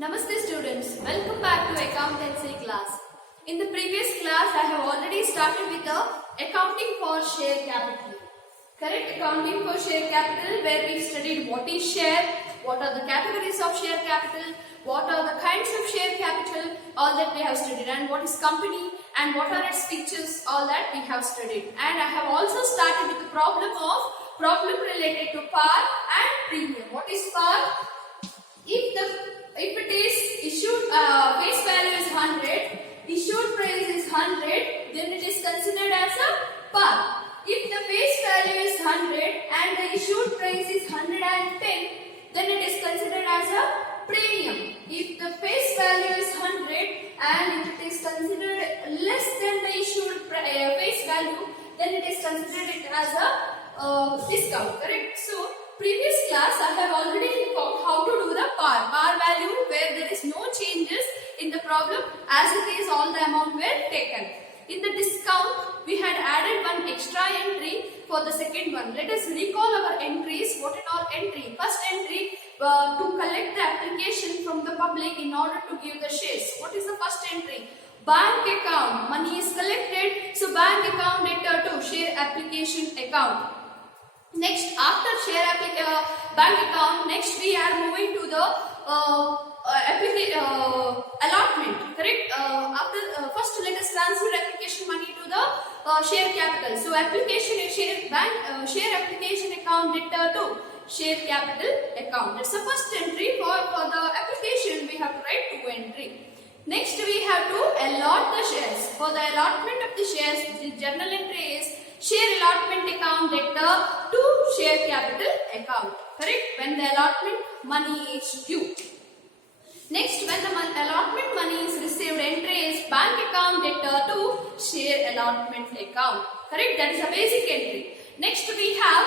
Namaste students, welcome back to accountancy class. In the previous class, I have already started with the accounting for share capital. Correct? Accounting for share capital, where we studied what is share, what are the categories of share capital, what are the kinds of share capital, all that we have studied, and what is company and what are its features, all that we have studied. And I have also started with the problem related to par and premium. What is par? If it is issued face value is 100, issued price is 100, then it is considered as a par. If the face value is 100 and the issued price is 110, then it is considered as a premium. If the face value is 100 and if it is considered less than the issued face value, then it is considered as a discount. Correct? So previous class I have already informed how to do the par value, where there is no changes in the problem as it is all the amount were taken. In the discount we had added one extra entry for the second one. Let us recall our entries. What are all entry? First entry to collect the application from the public in order to give the shares. What is the first entry? Bank account, money is collected, so bank account debtor to share application account. Next, after share bank account, next we are moving to the allotment. Correct? First let us transfer application money to the share capital. So application share application account debtor to share capital account. That's the first entry. For the application we have to write 2 entry. Next we have to allot the shares. For the allotment of the shares, the journal entry is share allotment account debtor to share capital account. Correct? When the allotment money is due. Next, when the allotment money is received, entry is bank account debtor to share allotment account. Correct? That is a basic entry. Next, we have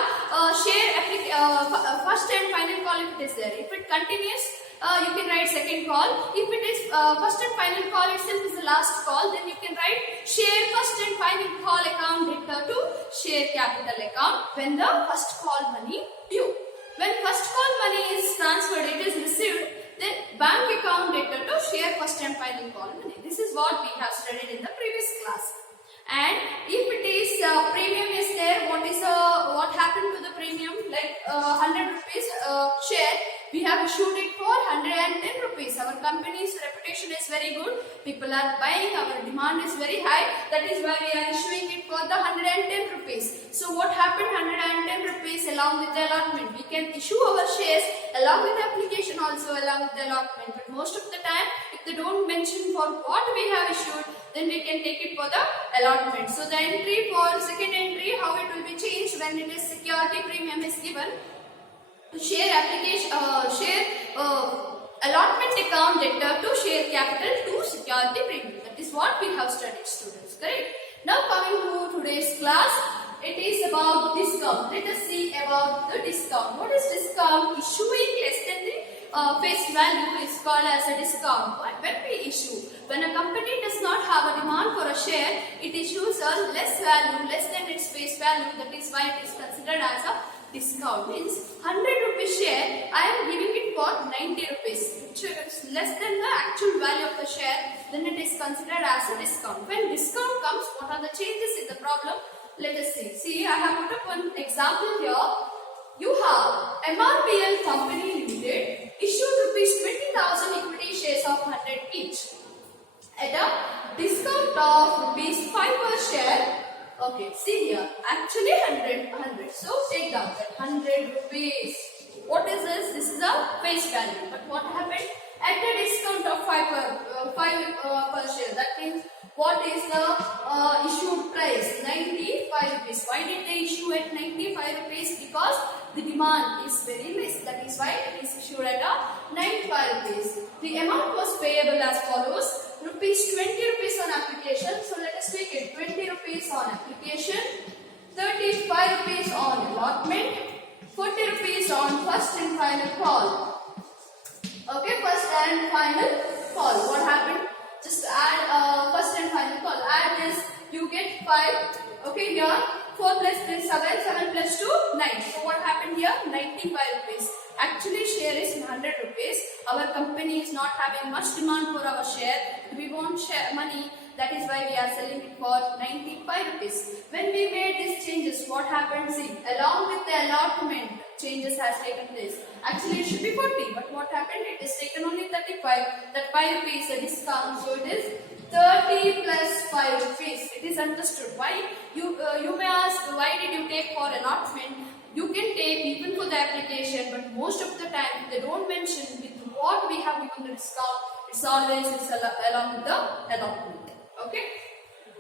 first and final call if it is there. If it continues, you can write second call. If it is first and final call itself is the last call, then you can write share first and final call account debtor to share capital account when the first call money due. When first call money is transferred, it is received, then bank account debtor to share first and final call money. This is what we have studied in the previous class. And if it is premium is there, what happened to the premium? Like 100 rupees share, we have issued it for 110 rupees. Our company's reputation is very good. People are buying. Our demand is very high. That is why we are issuing it for the 110 rupees. So what happened? 110 rupees along with the allotment. We can issue our shares along with the application also along with the allotment. But most of the time, if they don't mention for what we have issued, then we can take it for the allotment. So the entry for second entry, how it will be changed when it is security premium is given. Share application, allotment account debtor to share capital to security premium. That is what we have studied, students. Correct? Now coming to today's class, it is about discount. Let us see about the discount. What is discount? Issuing less than the face value is called as a discount. When we issue, when a company does not have a demand for a share, it issues a less value, less than its face value. That is why it is considered as a discount. Means 100 rupees share, I am giving it for 90 rupees, which is less than the actual value of the share, then it is considered as a discount. When discount comes, what are the changes in the problem? Let us see. See, I have put up one example here. You have MRPL Company Limited issued rupees 20,000 equity shares of 100 each at a discount of rupees 5 per share. Okay, see here, actually 100. So take down that 100 rupees. What is this? This is a face value. But what happened? At a discount of 5 per share. That means what is the issued price? 95 rupees. Why did they issue at 95 rupees? Because the demand is very less. That is why it is issued at a 95 rupees. The amount was payable as follows. Rupees 20 rupees on application. So let us take it. 20 rupees on application. 35 rupees on allotment. 40 rupees on first and final call. Okay, first and final call. What happened? Just add first and final call. Add this. You get 5. Okay, here 4 plus 3 7, 7 plus 2 9. So what happened here? 95 rupees. Actually share is 100 rupees. Our company is not having much demand for our share. We want share money. That is why we are selling it for 95 rupees. When we made these changes, what happened? See, along with the allotment, changes has taken place. Actually, it should be 40, but what happened? It is taken only 35. That 5 rupees a discount, so it is 30 plus 5 rupees. It is understood. Why? You may ask, why did you take for allotment? You can take even for the application, but most of the time they don't mention with what we have given the discount. It's always along with the allotment. Okay.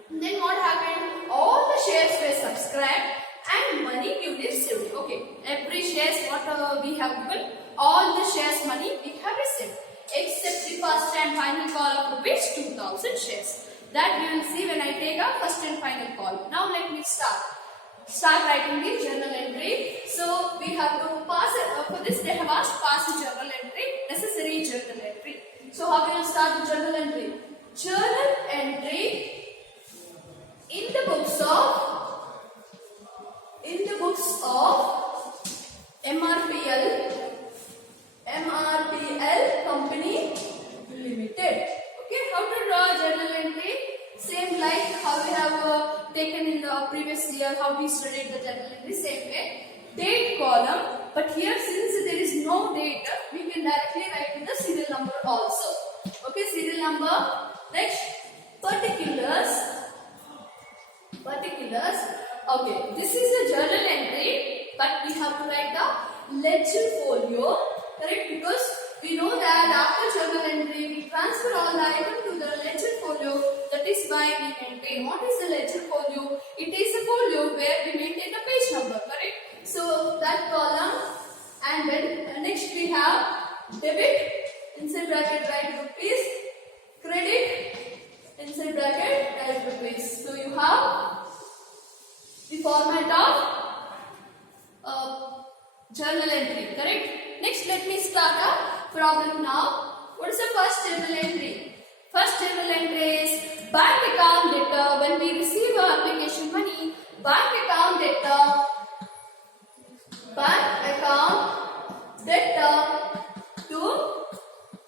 Then what happened? All the shares were subscribed and money duly received. Okay. Every shares what we have given, all the shares money we have received, except the first and final call of rupees 2000 shares. That we will see when I take a first and final call. Now let me start writing the journal entry. So we have to pass for this they have asked pass the journal entry, necessary journal entry. So how we will start the journal entry? Journal entry in the books of MRPL Company Limited. Okay, how to draw a journal entry? Same like how we have taken in the previous year, how we studied the journal entry, same way. Date column, but here since there is no date, we can directly write in the serial number also. Okay, serial number. Next, particulars. Okay, this is a journal entry, but we have to write the ledger folio, correct? Because we know that after journal entry, we transfer all the items to the ledger folio. That is why we maintain. What is the ledger folio? It is a folio where we maintain the page number, correct? So that column, and then next we have debit, inside bracket write rupees, credit, inside bracket write rupees. So you have the format of journal entry, correct? Next, let me start a problem now. What is the first journal entry? First journal entry is bank account debtor. When we receive our application money, bank account debtor to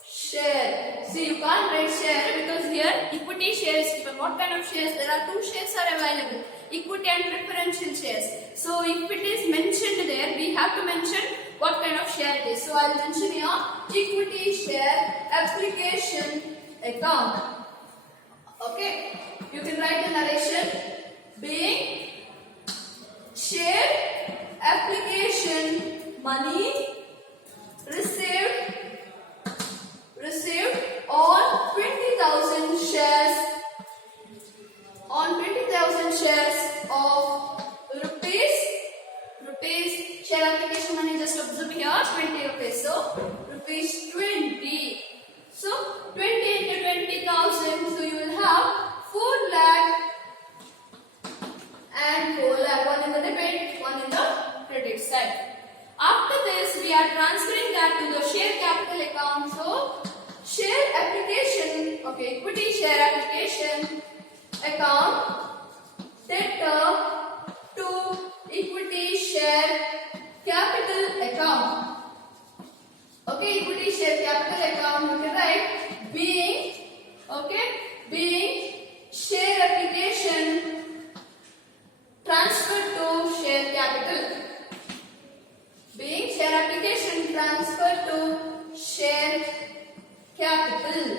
share. See, you can't write share because here equity shares given. What kind of shares? There are two shares are available, equity and preferential shares. So if it is mentioned there, we have to mention what kind of share it is. So I will mention here equity share application account. Okay, you can write the narration being share application money received on 20,000 shares of rupees share application money, just observe here 20 rupees, so rupees 20, so 20 into 20,000, so you will have 4 lakh and 4 lakh, one in the debit, one in the credit side. After this, we are transferring that to the share capital account. So share application, okay, equity share application account debtor to equity share capital account. Okay, equity share capital account, you can write being share application transferred to share capital. Being share application transferred to share capital.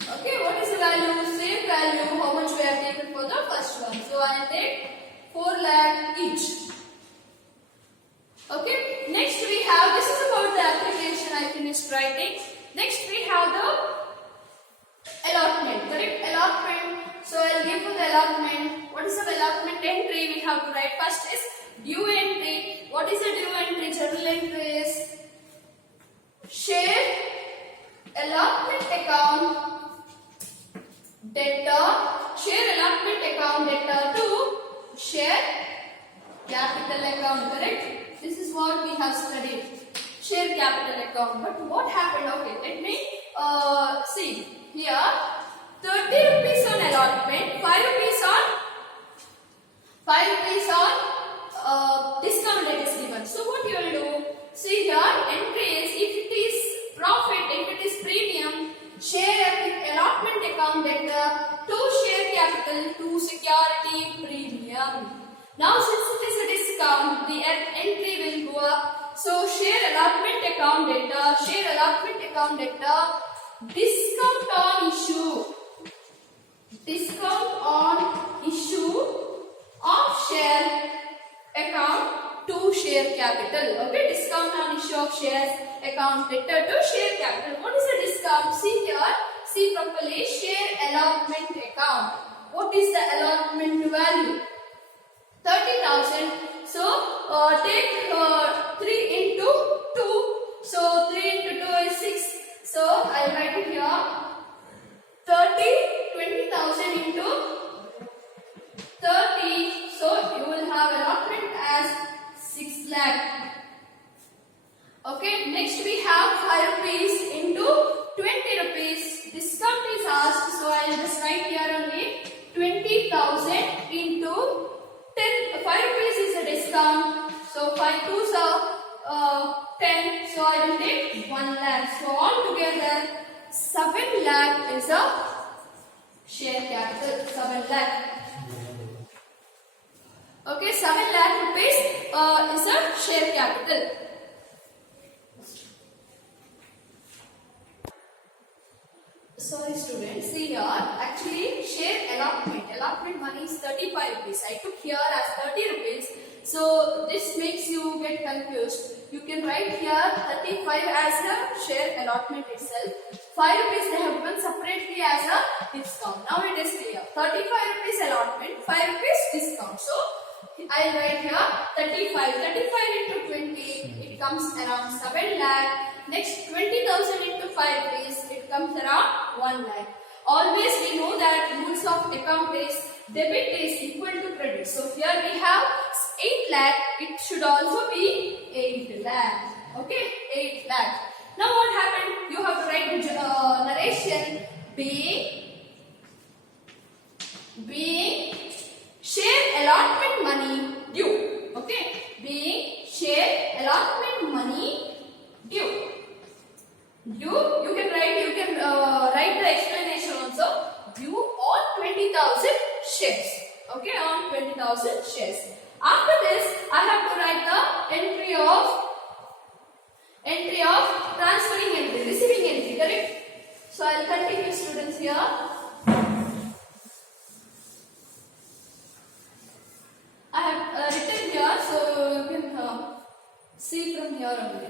Okay, what is the value? Same value, how much we have taken for the first one. So I will take 4 lakh each. Okay, next we have, this is about the application I finished writing. Next we have the allotment, correct? Allotment. So I will give you the allotment. What is the allotment entry? We have to write first is due entry. What is the due entry? Journal entry is share allotment account debtor, share allotment account debtor to share capital account, correct? This is what we have studied, share capital account. But what happened? Okay, let me see here. 30 rupees on allotment, 5 rupees premium, share allotment account debtor, to share capital, to security premium. Now since it is a discount, the entry will go up. So share allotment account debtor, discount on issue. Discount on issue of share account to share capital. Okay, discount on issue of shares account debtor to share capital. What is the discount? See here, see properly. Share allotment account. What is the allotment value? 30,000. So take 3 into 2. So 3 into 2 is 6. So I will write it here. 20,000 into 30. So you will have allotment as 6 lakh. Okay. Next we have 5 rupees into 20 rupees. Discount is asked. So I will just write here only 20,000 into 10. 5 rupees is a discount. So 5 2s are 10. So I will take 1 lakh. So altogether 7 lakh is a share capital. 7 lakh. Okay, 7 lakh rupees is a share capital. Sorry students, see here, actually share allotment money is 35 rupees. I took here as 30 rupees. So this makes you get confused. You can write here 35 as a share allotment itself. 5 rupees they have given separately as a discount. Now it is clear. 35 rupees allotment, 5 rupees discount. So I will write here 35. 35 into 20, it comes around 7 lakh. Next 20,000 into 5 rupees, it comes around 1 lakh. Always we know that rules of account is debit is equal to credit. So here we have 8 lakh, it should also be 8 lakh. Okay, 8 lakh. Now what happened? You have to write narration being share allotment money due. Okay, being share allotment money due. You can write the explanation also. Due on 20,000 shares. Okay, on 20,000 shares. After this, I have to write the entry of transferring entry, receiving entry. Correct? So I will continue, students, here. I have written here, so you can see from here only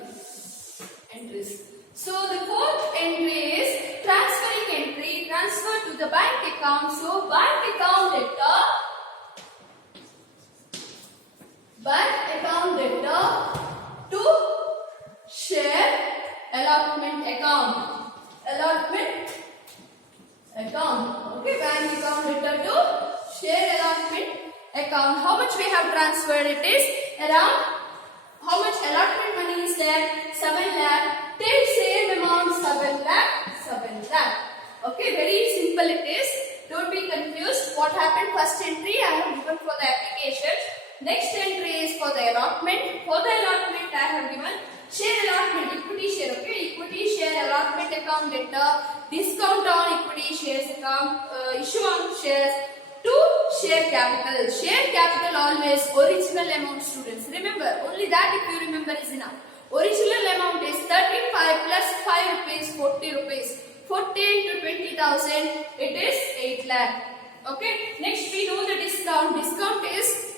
entries. So the fourth entry is transferring entry, transfer to the bank account. So bank account debtor to share allotment account. Okay, bank account debtor to share allotment account. How much we have transferred? It is around, how much allotment money is there? 7 lakh. Take same amount, 7 lakh. Okay, very simple it is. Don't be confused. What happened? First entry I have given for the application. Next entry is for the allotment. For the allotment I have given share allotment, equity share. Okay, equity share allotment account debtor, discount on equity shares account, issue on shares to share capital. Share capital always original amount, students. Remember, only that if you remember is enough. Original amount is 35 plus 5 rupees, 40 rupees. 40 into 20,000, it is 8 lakh. Okay. Next we know the discount. Discount is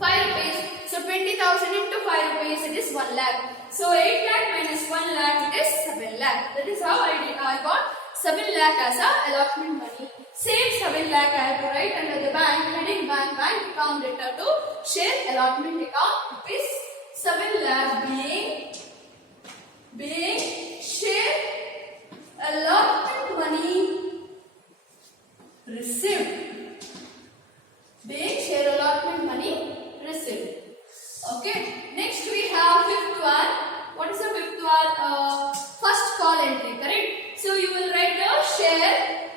5 rupees. So 20,000 into 5 rupees, it is 1 lakh. So 8 lakh minus 1 lakh, it is 7 lakh. That is how I got 7 lakh as a allotment money. Same 7 lakh I have to write under the bank, heading bank account debtor to share allotment account. This 7 lakh being share allotment money received. Being share allotment money received. Okay. Next we have fifth one. What is the fifth one? First call entry. Correct. So you will write the share,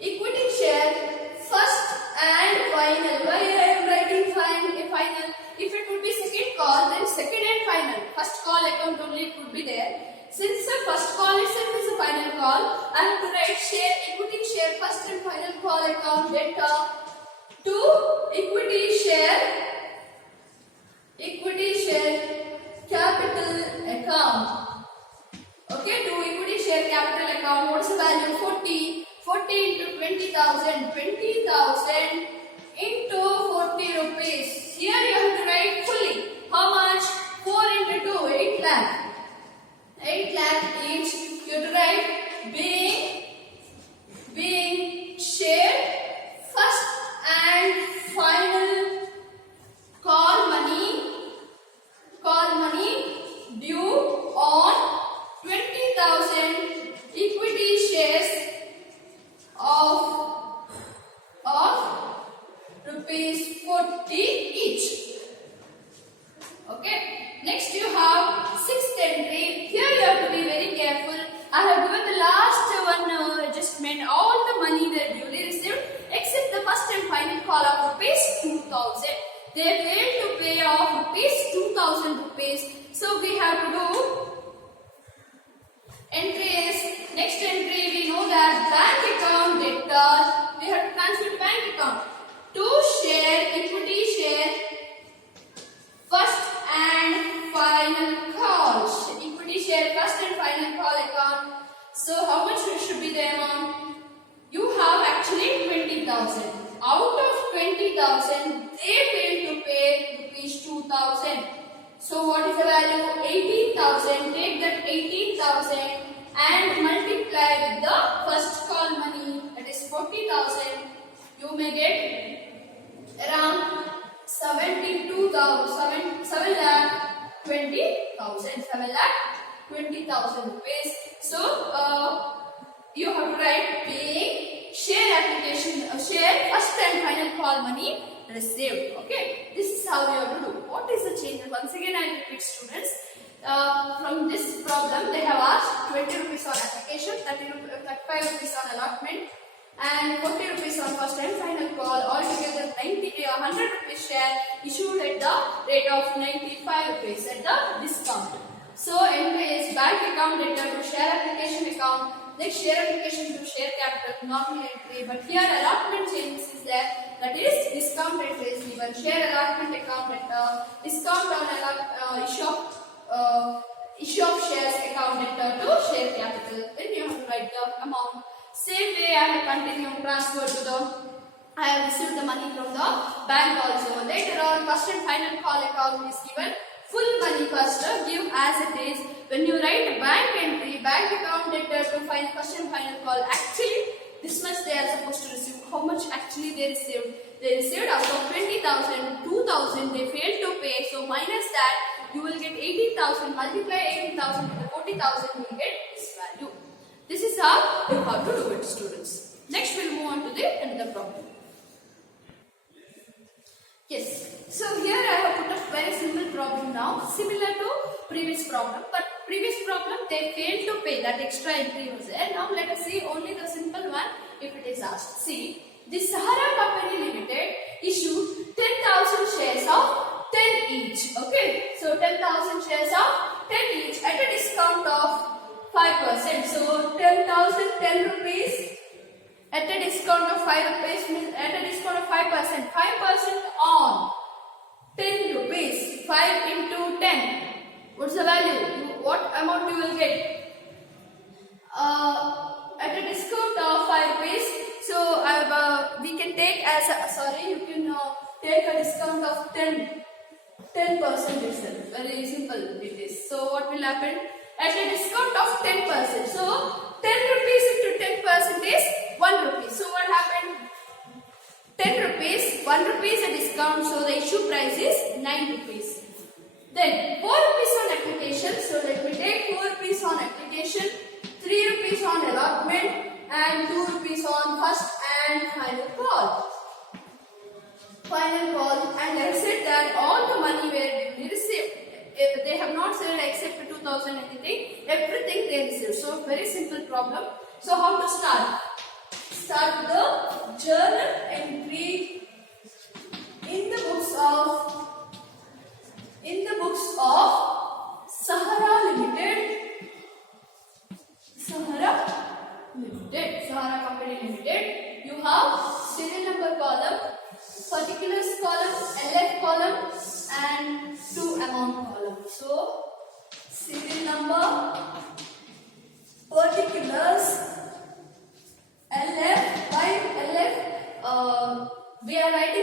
equity share, first and final. Why I am writing final? If it would be second call, then second and final. First call account only it would be there. Since the first call itself is equity share capital account. Okay, to equity share capital account, what's the value? 40. 40 into 20,000. 20,000 into 40 rupees. Here you have to write fully. How much? 4 into 2, 8 lakh. 8 lakh each. You have to write being shared first and final call money due on 20,000 equity shares of rupees 40 each. Okay. Next you have sixth entry. Here you have to be very careful. I have given the last one adjustment. All the money they duly received except the first and final call of rupees 2,000. They failed to pay off rupees 2,000 rupees. So we have to do entries. Next entry, we know that bank account debtor. We have to transfer to bank account. To share equity share first and final call. Equity share first and final call account. So how much should be the amount? You have actually 20,000. Out of 20,000, they failed to pay rupees 2,000. So what is the value? 18,000. Take that 18,000 and multiply with the first call money, that is 40,000. You may get around 7,20,000 rupees. So you have to write paying share application share first and final call money received. Okay, this is how you have to do. What is the change? Once again I repeat, students, from this problem they have asked 20 rupees on application, 35 rupees on allotment and 40 rupees on first and final call. Altogether 100 rupees share issued at the rate of 95 rupees at the discount. So entry is bank account debtor to share application account. Next, share application to share capital, normal entry. But here allotment changes is there. That is discount entry is given. Share allotment account debtor, discount on issue of shares account debtor to share capital. Then you have to write the amount. Same way I have continued transfer to the. I have received the money from the bank also. Later on, first and final call account is given. Full money first, give as it is. When you write bank entry, bank account debtor to find first and final call, actually this much they are supposed to receive. How much actually they received? They received out of 20,000, 2,000 they failed to pay. So minus that, you will get 18,000. Multiply 18,000 with the 40,000, you will get this value. This is how you have to do it, students. Next, we'll move on to the another problem. Yes. So here I have put a very simple problem now, similar to previous problem, but previous problem they failed to pay, that extra entry was there. Now let us see only the simple one if it is asked. See, the Sahara Company Limited issued 10,000 shares of 10 each. Okay, so 10,000 shares of 10 each at a discount of 5%. So 10,000, 10 rupees. At a discount of 5 rupees means at a discount of 5%. 5% on 10 rupees. 5 into 10. What's the value? What amount you will get? At a discount of 5 rupees. So we can take as a, you can take a discount of 10% itself. Very simple it is. So what will happen? At a discount of 10%. So 10 rupees into 10% is 1 rupee. So what happened? 10 rupees, 1 rupees a discount. So the issue price is 9 rupees. Then 4 rupees on application. So let me take 4 rupees on application, 3 rupees on allotment and 2 rupees on first and final call. And I said that all the money were received. They have not said except 2,000 anything. Everything they received. So very simple problem. So how to start? Start the journal entry in the books of Sahara Limited. Sahara Company Limited. You have serial number column, particulars So, serial number, particulars, LF, by LF, we are writing